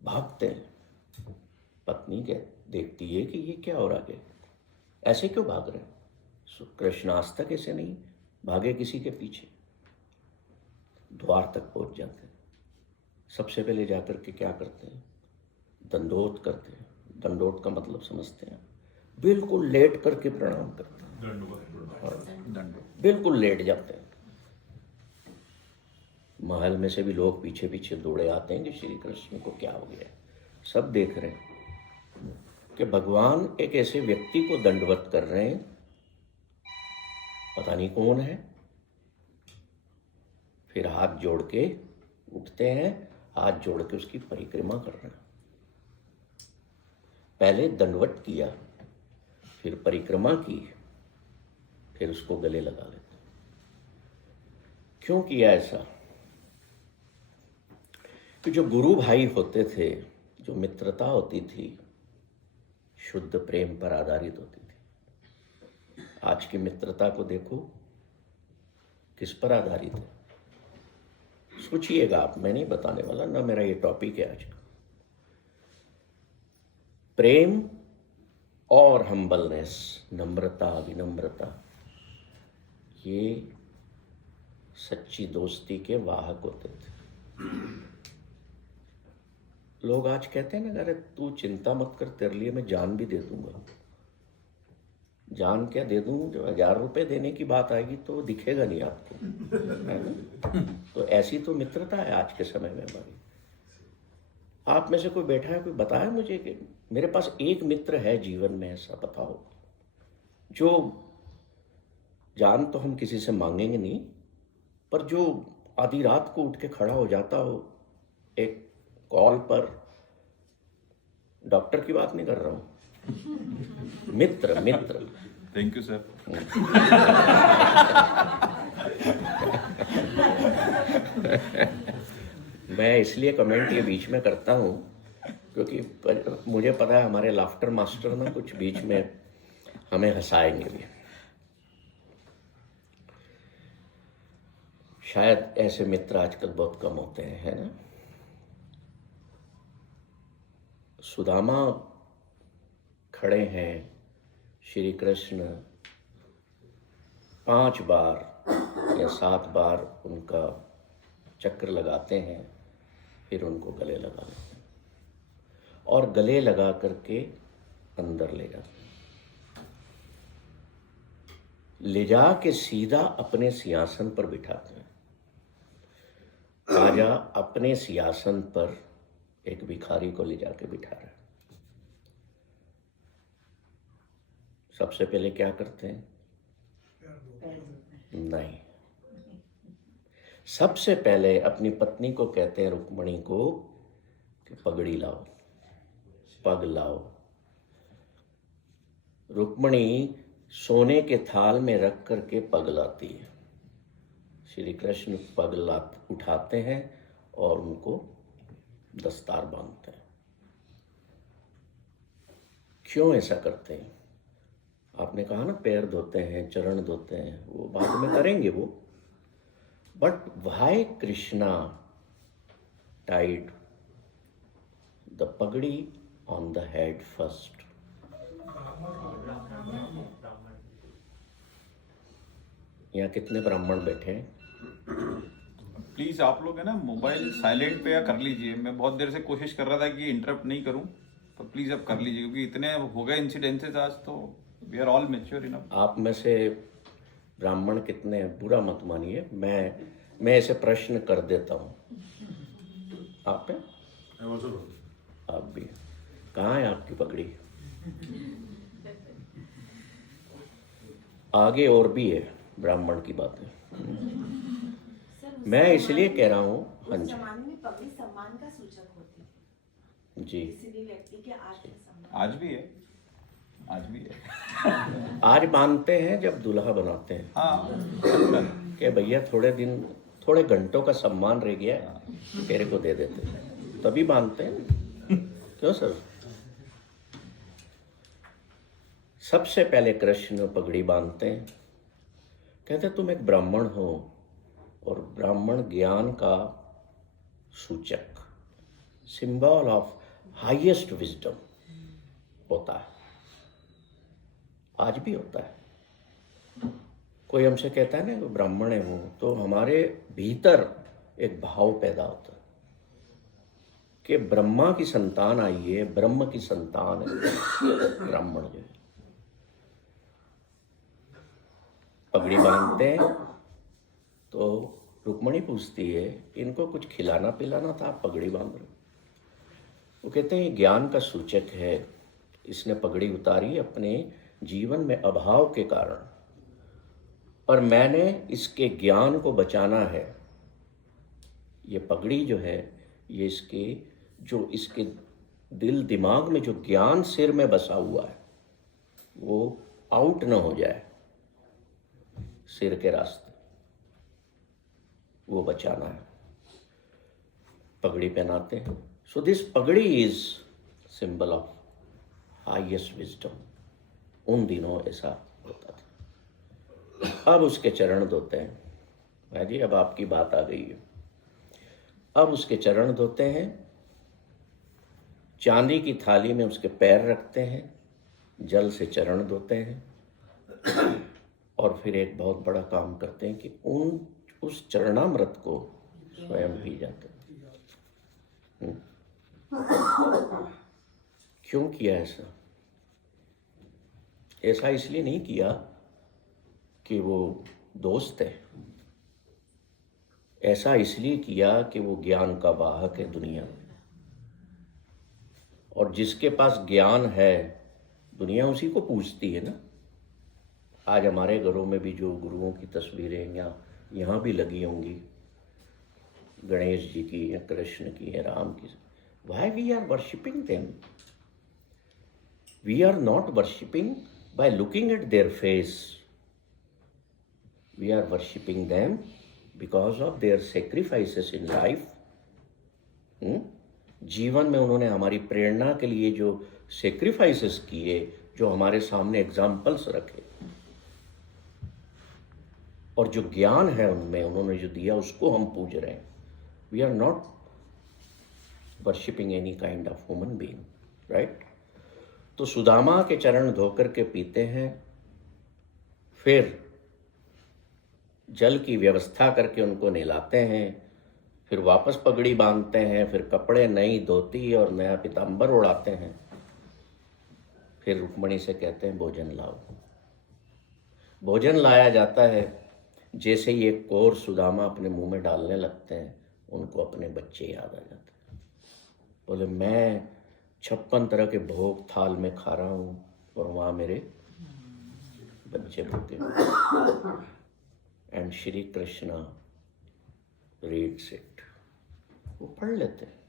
भागते हैं। पत्नी क्या देखती है कि ये क्या हो रहा है, ऐसे क्यों भाग रहे हैं। कृष्ण आज तक ऐसे नहीं भागे किसी के पीछे। द्वार तक पहुंच जाते हैं, सबसे पहले जाकर के क्या करते हैं, दंडोत करते हैं। दंडोत का मतलब समझते हैं, बिल्कुल लेट करके प्रणाम करते हैं, बिल्कुल लेट जाते हैं। महल में से भी लोग पीछे पीछे दौड़े आते हैं कि श्री कृष्ण को क्या हो गया। सब देख रहे हैं कि भगवान एक ऐसे व्यक्ति को दंडवत कर रहे हैं, पता नहीं कौन है। फिर हाथ जोड़ के उठते हैं, हाथ जोड़ के उसकी परिक्रमा कर रहे हैं। पहले दंडवत किया, फिर परिक्रमा की, फिर उसको गले लगा लेते। क्यों किया ऐसा? कि जो गुरु भाई होते थे, जो मित्रता होती थी, शुद्ध प्रेम पर आधारित होती थी। आज की मित्रता को देखो किस पर आधारित है, सोचिएगा आप। मैं नहीं बताने वाला ना, मेरा ये टॉपिक है आज का। प्रेम और हम्बलनेस, नम्रता, विनम्रता, ये सच्ची दोस्ती के वाहक होते थे। लोग आज कहते हैं ना, अरे तू चिंता मत कर, तेरे लिए मैं जान भी दे दूंगा। जान क्या दे दूं, जो 1000 रुपए देने की बात आएगी तो दिखेगा नहीं आपको, है ना। तो ऐसी तो मित्रता है आज के समय में हमारी। आप में से कोई बैठा है, कोई बताया मुझे कि मेरे पास एक मित्र है जीवन में, ऐसा बताओ जो जान तो हम किसी से मांगेंगे नहीं, पर जो आधी रात को उठ के खड़ा हो जाता हो एक कॉल पर। डॉक्टर की बात नहीं कर रहा हूं, मित्र मित्र। Thank you sir. मैं इसलिए कमेंट ये बीच में करता हूं क्योंकि मुझे पता है हमारे लाफ्टर मास्टर ना कुछ बीच में हमें हंसाएंगे भी। शायद ऐसे मित्र आजकल बहुत कम होते हैं, है ना। सुदामा खड़े हैं, श्री कृष्ण 5 बार या 7 बार उनका चक्र लगाते हैं, फिर उनको गले लगा लेते हैं और गले लगा करके अंदर ले जाते हैं। ले जा के सीधा अपने सिंहासन पर बिठाते हैं। राजा अपने सिंहासन पर एक भिखारी को ले जाके बिठा रहा है। सबसे पहले क्या करते हैं? नहीं, सबसे पहले अपनी पत्नी को कहते हैं, रुक्मणी को, कि पगड़ी लाओ, पग लाओ। रुक्मणी सोने के थाल में रख करके पग लाती है। श्री कृष्ण पग उठाते हैं और उनको दस्तार बांधते हैं। क्यों ऐसा करते हैं? आपने कहा ना पैर धोते हैं, चरण धोते हैं, वो बाद में करेंगे वो, but why Krishna tied the पगड़ी ऑन द हेड फर्स्ट? यहाँ कितने ब्राह्मण बैठे हैं? प्लीज आप लोग है ना मोबाइल साइलेंट पे या कर लीजिए। मैं बहुत देर से कोशिश कर रहा था कि इंटरप्ट नहीं करूं, तो प्लीज अब कर लीजिए, क्योंकि इतने हो गए इंसिडेंसेस आज, तो we are all mature enough. आप में से ब्राह्मण कितने हैं? बुरा मत मानिए, मैं ऐसे प्रश्न कर देता हूँ। आप हैं? आप भी? कहाँ है आपकी पगड़ी? आगे और भी है ब्राह्मण की बातें। मैं इसलिए कह रहा हूँ, हाँ जी में पगड़ी सम्मान का सूचक होती है जी, किसी भी व्यक्ति के आत्मसम्मान। आज भी है, आज भी है। आज मानते हैं जब दूल्हा बनाते हैं हाँ, कि भैया थोड़े घंटों का सम्मान रह गया है, तेरे को दे देते हैं, तभी मानते हैं। क्यों सर? सबसे पहले कृष्ण पगड़ी बांधते हैं, कहते तुम एक ब्राह्मण हो और ब्राह्मण ज्ञान का सूचक, सिंबल ऑफ हाईएस्ट विजडम होता है, आज भी होता है। कोई हमसे कहता है ना कि ब्राह्मण है वो, तो हमारे भीतर एक भाव पैदा होता है कि ब्रह्मा की संतान आई है, ब्रह्म की संतान है ब्राह्मण जो है। पगड़ी बांधते हैं तो रुक्मणी पूछती है इनको कुछ खिलाना पिलाना था, आप पगड़ी बांध रहे हो। वो कहते हैं ये ज्ञान का सूचक है, इसने पगड़ी उतारी अपने जीवन में अभाव के कारण, पर मैंने इसके ज्ञान को बचाना है। ये पगड़ी जो है ये इसके दिल दिमाग में जो ज्ञान सिर में बसा हुआ है वो आउट ना हो जाए सिर के रास्ते, वो बचाना है। पगड़ी पहनाते हैं। सो दिस पगड़ी is symbol of highest wisdom. उन दिनों ऐसा होता था। अब उसके चरण धोते हैं। भाई जी अब आपकी बात आ गई है। अब उसके चरण धोते हैं, चांदी की थाली में उसके पैर रखते हैं, जल से चरण धोते हैं और फिर एक बहुत बड़ा काम करते हैं कि उस चरणामृत को स्वयं पी जाते हैं। क्यों किया ऐसा? ऐसा इसलिए नहीं किया कि वो दोस्त है, ऐसा इसलिए किया कि वो ज्ञान का वाहक है दुनिया में, और जिसके पास ज्ञान है दुनिया उसी को पूजती है ना। आज हमारे घरों में भी जो गुरुओं की तस्वीरें यहाँ भी लगी होंगी, गणेश जी की या कृष्ण की या राम की, why we are worshipping them? We are not worshipping by looking at their face. We are worshipping them because of their sacrifices in life. जीवन में उन्होंने हमारी प्रेरणा के लिए जो सेक्रीफाइसेस किए, जो हमारे सामने एग्जाम्पल्स रखे, और जो ज्ञान है उनमें उन्होंने जो दिया उसको हम पूज रहे हैं। We are not worshipping any kind of human being, right? तो सुदामा के चरण धोकर के पीते हैं, फिर जल की व्यवस्था करके उनको नहलाते हैं, फिर वापस पगड़ी बांधते हैं, फिर कपड़े नई धोती और नया पीताम्बर उड़ाते हैं, फिर रुक्मणी से कहते हैं भोजन लाओ। भोजन लाया जाता है। जैसे ही एक कोर सुदामा अपने मुंह में डालने लगते हैं उनको अपने बच्चे याद आ जाते हैं। बोले मैं 56 तरह के भोग थाल में खा रहा हूँ और वहाँ मेरे बच्चे भूखे and Shri Krishna reads it. वो पढ़ लेते हैं।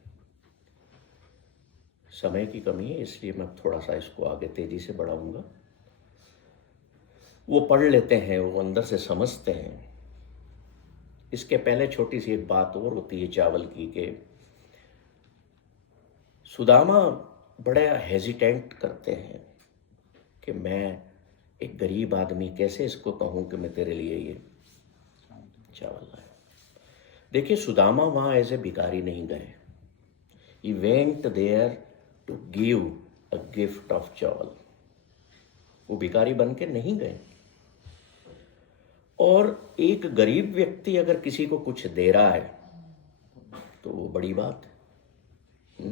समय की कमी है इसलिए मैं थोड़ा सा इसको आगे तेजी से बढ़ाऊंगा। वो पढ़ लेते हैं, वो अंदर से समझते हैं। इसके पहले छोटी सी एक बात और होती है चावल की, कि सुदामा बड़ा हेजिटेंट करते हैं कि मैं एक गरीब आदमी कैसे इसको कहूँ कि मैं तेरे लिए ये चावल लाया। देखिए सुदामा वहाँ एज ए भिखारी नहीं गए। He went there to give a gift of chawal. वो भिखारी बन के नहीं गए। और एक गरीब व्यक्ति अगर किसी को कुछ दे रहा है तो वो बड़ी बात है।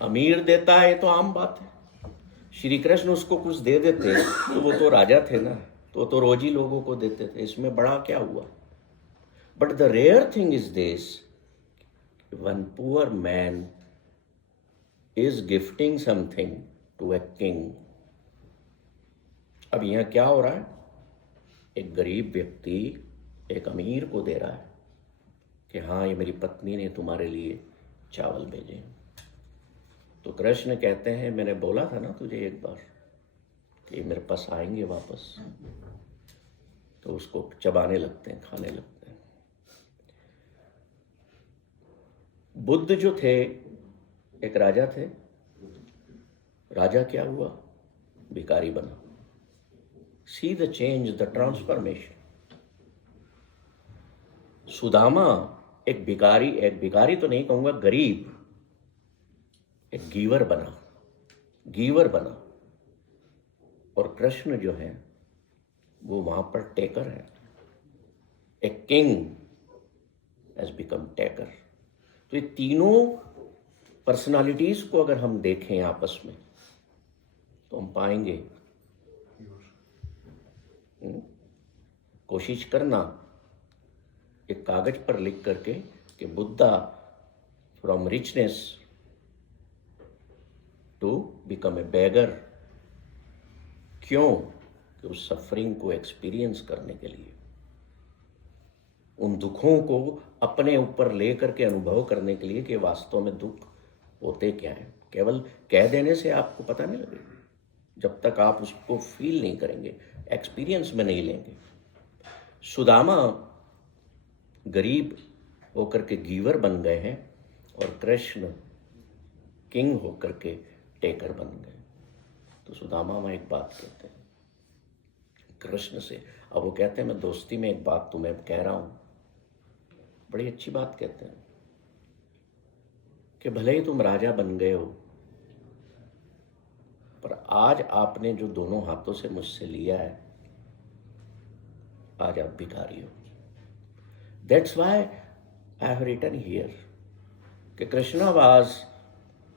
अमीर देता है तो आम बात है। श्री कृष्ण उसको कुछ दे देते तो वो तो राजा थे ना, तो रोज ही लोगों को देते थे, इसमें बड़ा क्या हुआ? But the rare thing is this, one poor man is gifting something to a king. अब यहाँ क्या हो रहा है? एक गरीब व्यक्ति एक अमीर को दे रहा है कि हाँ ये मेरी पत्नी ने तुम्हारे लिए चावल भेजे। तो कृष्ण कहते हैं मैंने बोला था ना तुझे एक बार कि मेरे पास आएंगे वापस। तो उसको चबाने लगते हैं, खाने लगते हैं। बुद्ध जो थे एक राजा थे। राजा क्या हुआ? भिखारी बना। See the change, the transformation. Sudama एक भिखारी तो नहीं कहूंगा, गरीब, एक गीवर बना। और कृष्ण जो है वो वहां पर टेकर है। A king has become taker. तो ये तीनों पर्सनालिटीज को अगर हम देखें आपस में तो हम पाएंगे, कोशिश करना एक कागज पर लिख करके कि Buddha from richness to become a beggar. क्यों? कि उस सफरिंग को एक्सपीरियंस करने के लिए, उन दुखों को अपने ऊपर ले करके अनुभव करने के लिए कि वास्तव में दुख होते क्या है। केवल कह देने से आपको पता नहीं लगेगा जब तक आप उसको फील नहीं करेंगे, एक्सपीरियंस में नहीं लेंगे। सुदामा गरीब होकर के गीवर बन गए हैं और कृष्ण किंग होकर के टेकर बन गए। तो सुदामा में एक बात कहते हैं कृष्ण से। अब वो कहते हैं मैं दोस्ती में एक बात तुम्हें कह रहा हूं, बड़ी अच्छी बात कहते हैं कि भले ही तुम राजा बन गए हो, पर आज आपने जो दोनों हाथों से मुझसे लिया है, आज आप भिखारी हो। That's why I have written here कि Krishna was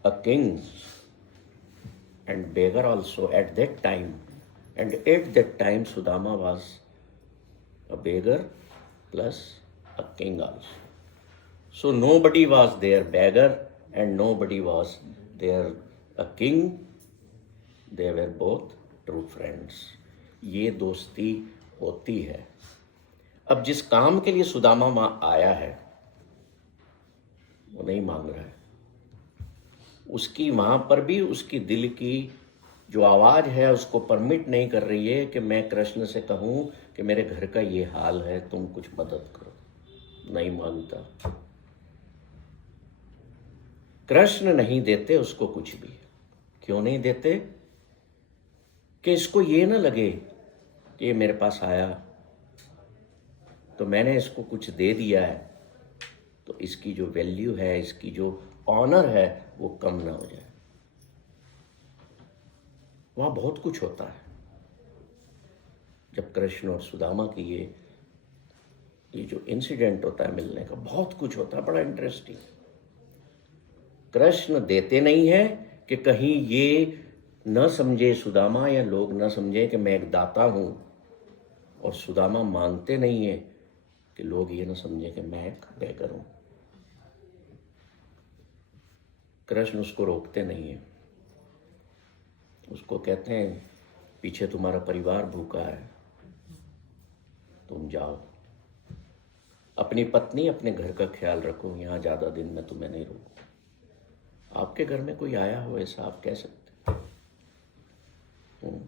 a king and beggar also at that time, and at that time Sudama was a beggar plus a king also. So nobody was there beggar and nobody was there a king. They were both true friends. ये दोस्ती होती है। अब जिस काम के लिए सुदामा मां आया है वो नहीं मांग रहा है, उसकी वहां पर भी उसकी दिल की जो आवाज है उसको परमिट नहीं कर रही है कि मैं कृष्ण से कहूं कि मेरे घर का ये हाल है, तुम कुछ मदद करो। नहीं मांगता। कृष्ण नहीं देते उसको कुछ भी। क्यों नहीं देते? कि इसको ये ना लगे कि ये मेरे पास आया तो मैंने इसको कुछ दे दिया है तो इसकी जो वैल्यू है, इसकी जो ऑनर है वो कम ना हो जाए। वहां बहुत कुछ होता है। जब कृष्ण और सुदामा की ये जो इंसिडेंट होता है मिलने का, बहुत कुछ होता है, बड़ा इंटरेस्टिंग। कृष्ण देते नहीं है कि कहीं ये न समझे सुदामा या लोग न समझे कि मैं एक दाता हूं, और सुदामा मांगते नहीं है कि लोग ये न समझे कि मैं एक बेगर हूं। कृष्ण उसको रोकते नहीं है। उसको कहते हैं पीछे तुम्हारा परिवार भूखा है, तुम जाओ, अपनी पत्नी अपने घर का ख्याल रखो, यहाँ ज्यादा दिन मैं तुम्हें नहीं रोकूं। आपके घर में कोई आया हो ऐसा आप कह सकते हो?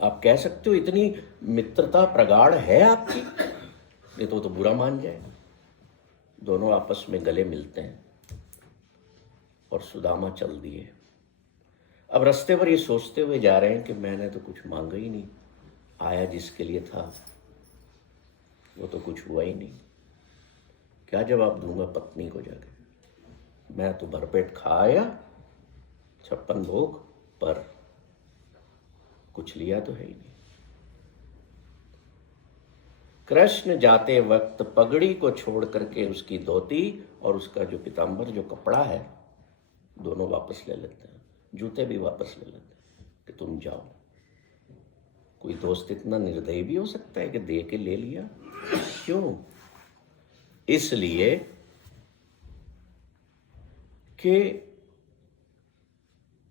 आप कह सकते हो इतनी मित्रता प्रगाढ़ है आपकी? ये तो बुरा मान जाए। दोनों आपस में गले मिलते हैं और सुदामा चल दिए। अब रास्ते पर ये सोचते हुए जा रहे हैं कि मैंने तो कुछ मांगा ही नहीं, आया जिसके लिए था वो तो कुछ हुआ ही नहीं। क्या जवाब दूंगा पत्नी को जाके? मैं तो भरपेट खा आया 56 भोग, पर कुछ लिया तो है ही नहीं। कृष्ण जाते वक्त पगड़ी को छोड़ करके उसकी धोती और उसका जो पीताम्बर, जो कपड़ा है, दोनों वापस ले लेते हैं। जूते भी वापस ले लेते हैं कि तुम जाओ। कोई दोस्त इतना निर्दयी भी हो सकता है कि दे के ले लिया? क्यों? इसलिए कि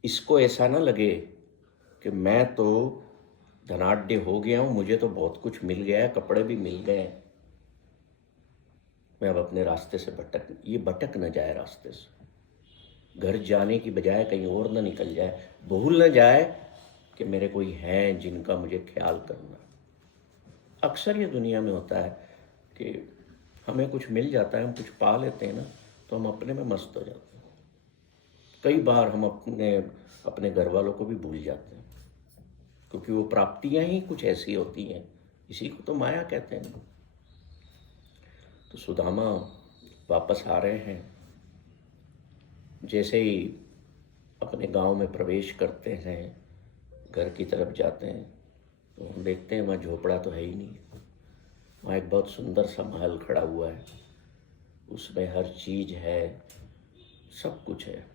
इसको ऐसा ना लगे कि मैं तो धनाढ्य हो गया हूं, मुझे तो बहुत कुछ मिल गया है, कपड़े भी मिल गए, मैं अब अपने रास्ते से भटक न जाए रास्ते से। घर जाने की बजाय कहीं और ना निकल जाए, भूल न जाए कि मेरे कोई हैं जिनका मुझे ख्याल करना। अक्सर ये दुनिया में होता है कि हमें कुछ मिल जाता है, हम कुछ पा लेते हैं ना, तो हम अपने में मस्त हो जाते हैं। कई बार हम अपने घर वालों को भी भूल जाते हैं। क्योंकि वो प्राप्तियां ही कुछ ऐसी होती हैं, इसी को तो माया कहते हैं। तो सुदामा वापस आ रहे हैं, जैसे ही अपने गांव में प्रवेश करते हैं, घर की तरफ जाते हैं, तो हम देखते हैं वहाँ झोपड़ा तो है ही नहीं। वहाँ एक बहुत सुंदर सा महल खड़ा हुआ है, उसमें हर चीज़ है, सब कुछ है।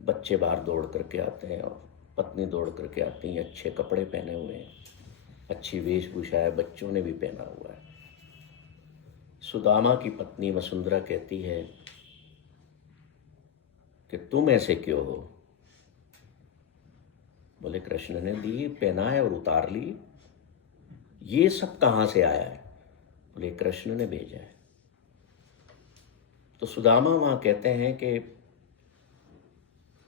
बच्चे बाहर दौड़ करके आते हैं और पत्नी दौड़ करके आती है, अच्छे कपड़े पहने हुए हैं, अच्छी वेशभूषा है, बच्चों ने भी पहना हुआ है। सुदामा की पत्नी वसुंधरा कहती है कि तुम ऐसे क्यों हो? बोले कृष्ण ने दी पहना है और उतार ली, ये सब कहाँ से आया है? बोले कृष्ण ने भेजा है। तो सुदामा वहां कहते हैं कि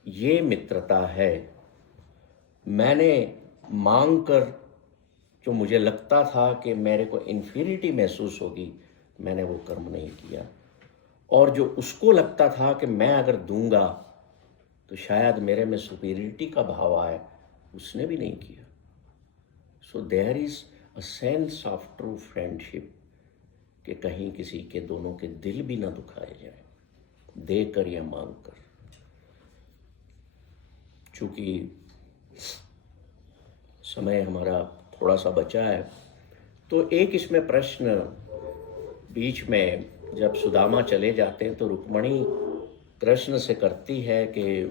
ये मित्रता है, मैंने मांग कर, जो मुझे लगता था कि मेरे को इन्फीरिटी महसूस होगी, मैंने वो कर्म नहीं किया, और जो उसको लगता था कि मैं अगर दूंगा तो शायद मेरे में सुपीरियरिटी का भाव आए, उसने भी नहीं किया। So there is a sense of true friendship, कि कहीं किसी के दोनों के दिल भी ना दुखाए जाए, देकर या मांग कर। चूंकि समय हमारा थोड़ा सा बचा है, तो एक इसमें प्रश्न बीच में, जब सुदामा चले जाते हैं तो रुक्मणी कृष्ण से करती है कि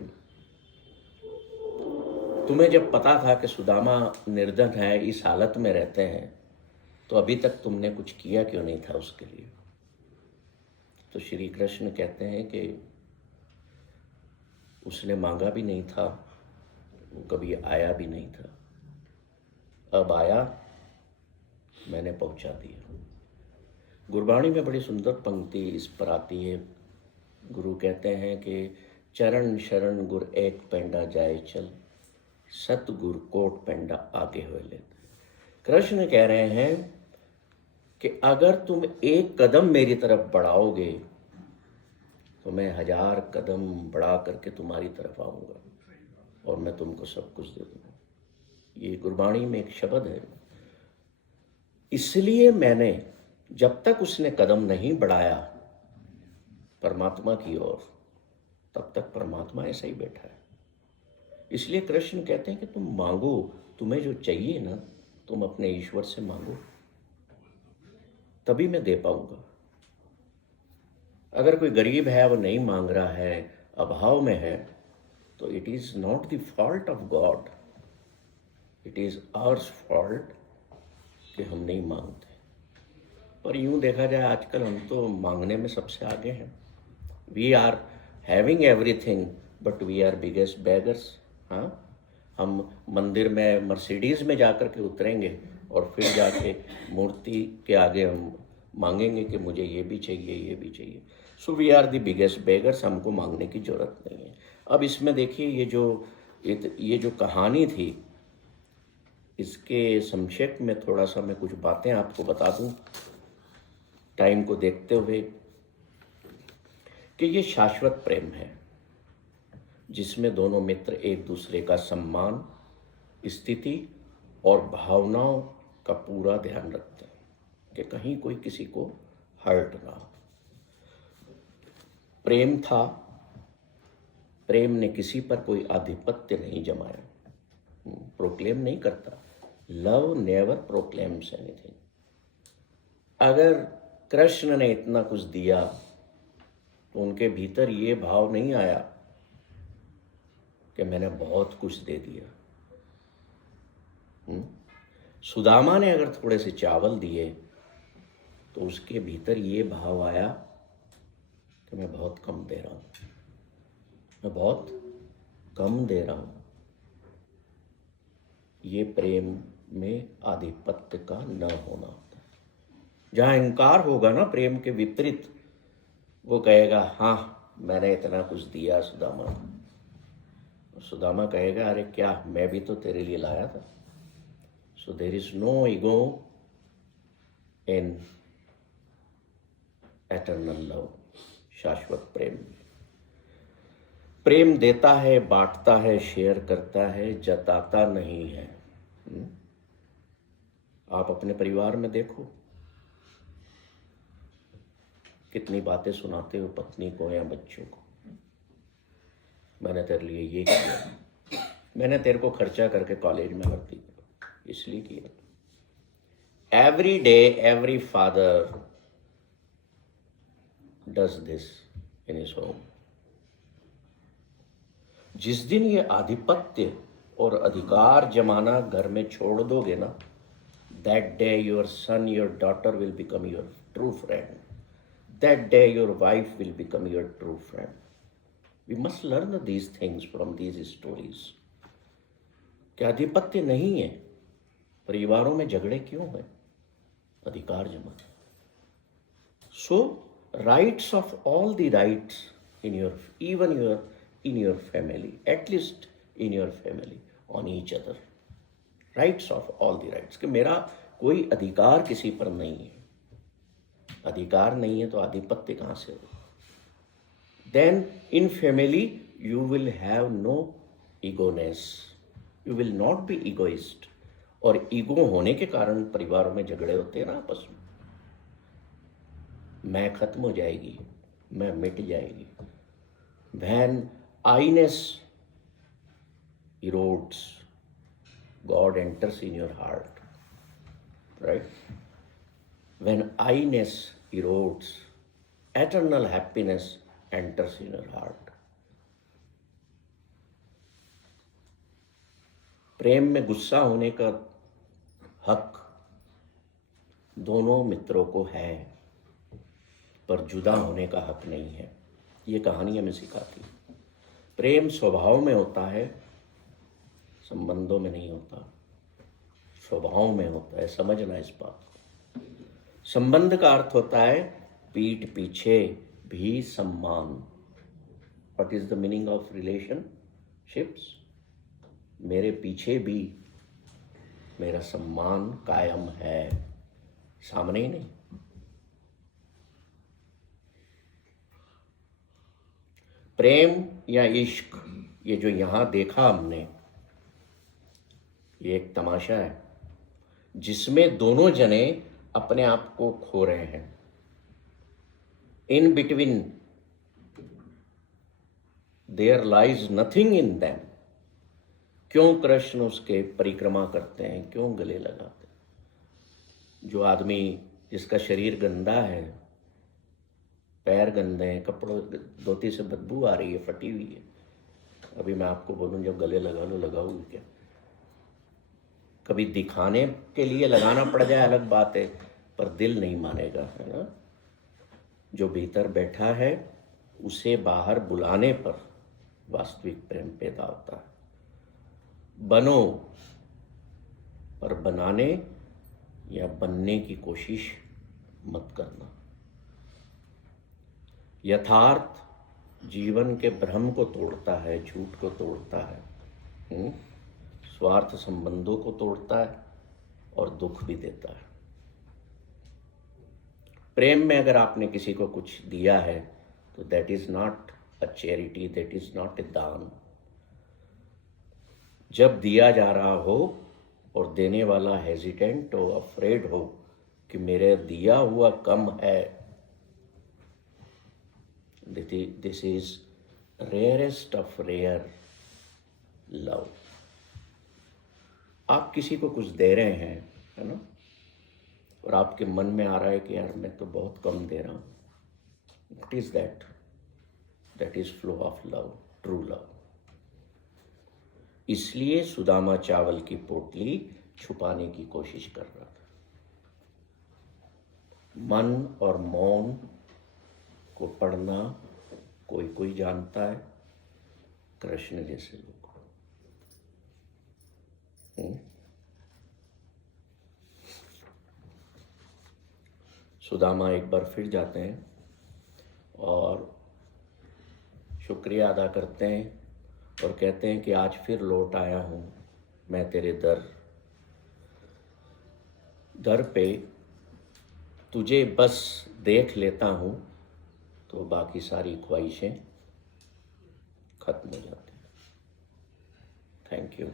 तुम्हें जब पता था कि सुदामा निर्धन है, इस हालत में रहते हैं, तो अभी तक तुमने कुछ किया क्यों नहीं था उसके लिए? तो श्री कृष्ण कहते हैं कि उसने मांगा भी नहीं था, वो कभी आया भी नहीं था, अब आया, मैंने पहुंचा दिया। गुरबाणी में बड़ी सुंदर पंक्ति इस पर आती है। गुरु कहते हैं कि चरण शरण गुर एक पेंडा जाए चल, सतगुर कोट पेंडा आगे हुए ले। कृष्ण कह रहे हैं कि अगर तुम एक कदम मेरी तरफ बढ़ाओगे तो मैं 1000 कदम बढ़ा करके तुम्हारी तरफ आऊंगा और मैं तुमको सब कुछ दे दूंगा। ये गुरबाणी में एक शब्द है। इसलिए मैंने, जब तक उसने कदम नहीं बढ़ाया परमात्मा की ओर, तब तक परमात्मा ऐसा ही बैठा है। इसलिए कृष्ण कहते हैं कि तुम मांगो, तुम्हें जो चाहिए ना, तुम अपने ईश्वर से मांगो, तभी मैं दे पाऊंगा। अगर कोई गरीब है, वो नहीं मांग रहा है, अभाव में है, तो it is not the fault of God, it is ours fault कि हम नहीं मांगते। पर यूं देखा जाए आजकल हम तो मांगने में सबसे आगे हैं। We are having everything but we are biggest beggars. हाँ, हम मंदिर में मर्सिडीज में जाकर के उतरेंगे और फिर जाके मूर्ति के आगे हम मांगेंगे कि मुझे ये भी चाहिए, ये भी चाहिए। So we are the biggest beggars, हमको मांगने की जरूरत नहीं है। अब इसमें देखिए, ये जो कहानी थी, इसके संक्षेप में थोड़ा सा मैं कुछ बातें आपको बता दूं टाइम को देखते हुए, कि ये शाश्वत प्रेम है जिसमें दोनों मित्र एक दूसरे का सम्मान, स्थिति और भावनाओं का पूरा ध्यान रखते हैं कि कहीं कोई किसी को हर्ट ना हो। प्रेम था, प्रेम ने किसी पर कोई आधिपत्य नहीं जमाया, प्रोक्लेम नहीं करता। Love never proclaims anything. अगर कृष्ण ने इतना कुछ दिया तो उनके भीतर ये भाव नहीं आया कि मैंने बहुत कुछ दे दिया। सुदामा ने अगर थोड़े से चावल दिए तो उसके भीतर ये भाव आया कि मैं बहुत कम दे रहा हूं, मैं बहुत कम दे रहा हूं। ये प्रेम में आधिपत्य का न होना होता है। जहां अहंकार होगा ना, प्रेम के विपरीत, वो कहेगा हाँ मैंने इतना कुछ दिया सुदामा को। सुदामा कहेगा अरे क्या, मैं भी तो तेरे लिए लाया था। So there is no ego in eternal love, शाश्वत प्रेम। प्रेम देता है, बांटता है, शेयर करता है, जताता नहीं है। आप अपने परिवार में देखो, कितनी बातें सुनाते हो पत्नी को या बच्चों को, मैंने तेरे लिए ये किया, मैंने तेरे को खर्चा करके कॉलेज में भर्ती किया, इसलिए किया। Every day every father does this in his home. जिस दिन ये आधिपत्य और अधिकार जमाना घर में छोड़ दोगे ना, that day your son, your daughter will become your true friend. That day your wife will become your true friend. We must learn these things from these stories. कि आधिपत्य नहीं है, परिवारों में झगड़े क्यों हैं? अधिकार जमाना। So rights of all the rights in your, even in your family, at least in your family, on each other. Rights of all the rights, कि मेरा कोई अधिकार किसी पर नहीं है। अधिकार नहीं है तो आधिपत्य कहाँ से हो? Then in family you will have no egoness, you will not be egoist. और ईगो होने के कारण परिवारों में झगड़े होते हैं ना आपस में, मैं खत्म हो जाएगी, मैं मिट जाएगी। When आईनेस erodes, God enters in your heart, right? When I-ness erodes, eternal happiness enters in your heart. प्रेम में गुस्सा होने का हक दोनों मित्रों को है, पर जुदा होने का हक नहीं है। ये कहानी हमें सिखाती है। प्रेम स्वभाव में होता है, संबंधों में नहीं होता, स्वभाव में होता है। समझना इस बात को। संबंध का अर्थ होता है पीठ पीछे भी सम्मान। What is the meaning of relationships? मेरे पीछे भी मेरा सम्मान कायम है, सामने ही नहीं। प्रेम या इश्क, ये जो यहां देखा हमने, ये एक तमाशा है जिसमें दोनों जने अपने आप को खो रहे हैं। In between their lies nothing in them. क्यों कृष्ण उसके परिक्रमा करते हैं, क्यों गले लगाते हैं? जो आदमी जिसका शरीर गंदा है, पैर गंदे हैं, कपड़ों धोती से बदबू आ रही है, फटी हुई है, अभी मैं आपको बोलूं जब गले लगा लो, लगाओगे क्या? कभी दिखाने के लिए लगाना पड़ जाए अलग बात है, पर दिल नहीं मानेगा, है ना? जो भीतर बैठा है उसे बाहर बुलाने पर वास्तविक प्रेम पैदा होता है। बनो, पर बनाने या बनने की कोशिश मत करना। यथार्थ जीवन के भ्रम को तोड़ता है, झूठ को तोड़ता है, स्वार्थ संबंधों को तोड़ता है और दुख भी देता है। प्रेम में अगर आपने किसी को कुछ दिया है तो that is not a charity, that is not a दान। जब दिया जा रहा हो और देने वाला हेजिटेंट हो, अफ्रेड हो कि मेरे दिया हुआ कम है, this is rarest of rare love. आप किसी को कुछ दे रहे हैं, है ना, और आपके मन में आ रहा है कि यार मैं तो बहुत कम दे रहा हूँ, what is that? That is flow of love, true love. इसलिए सुदामा चावल की पोटली छुपाने की कोशिश कर रहा था। मन और मौन को पढ़ना कोई कोई जानता है, कृष्ण जैसे लोग। सुदामा एक बार फिर जाते हैं और शुक्रिया अदा करते हैं और कहते हैं कि आज फिर लौट आया हूँ मैं तेरे दर पे, तुझे बस देख लेता हूँ तो बाकी सारी ख्वाहिशें खत्म हो जाती हैं। Thank you.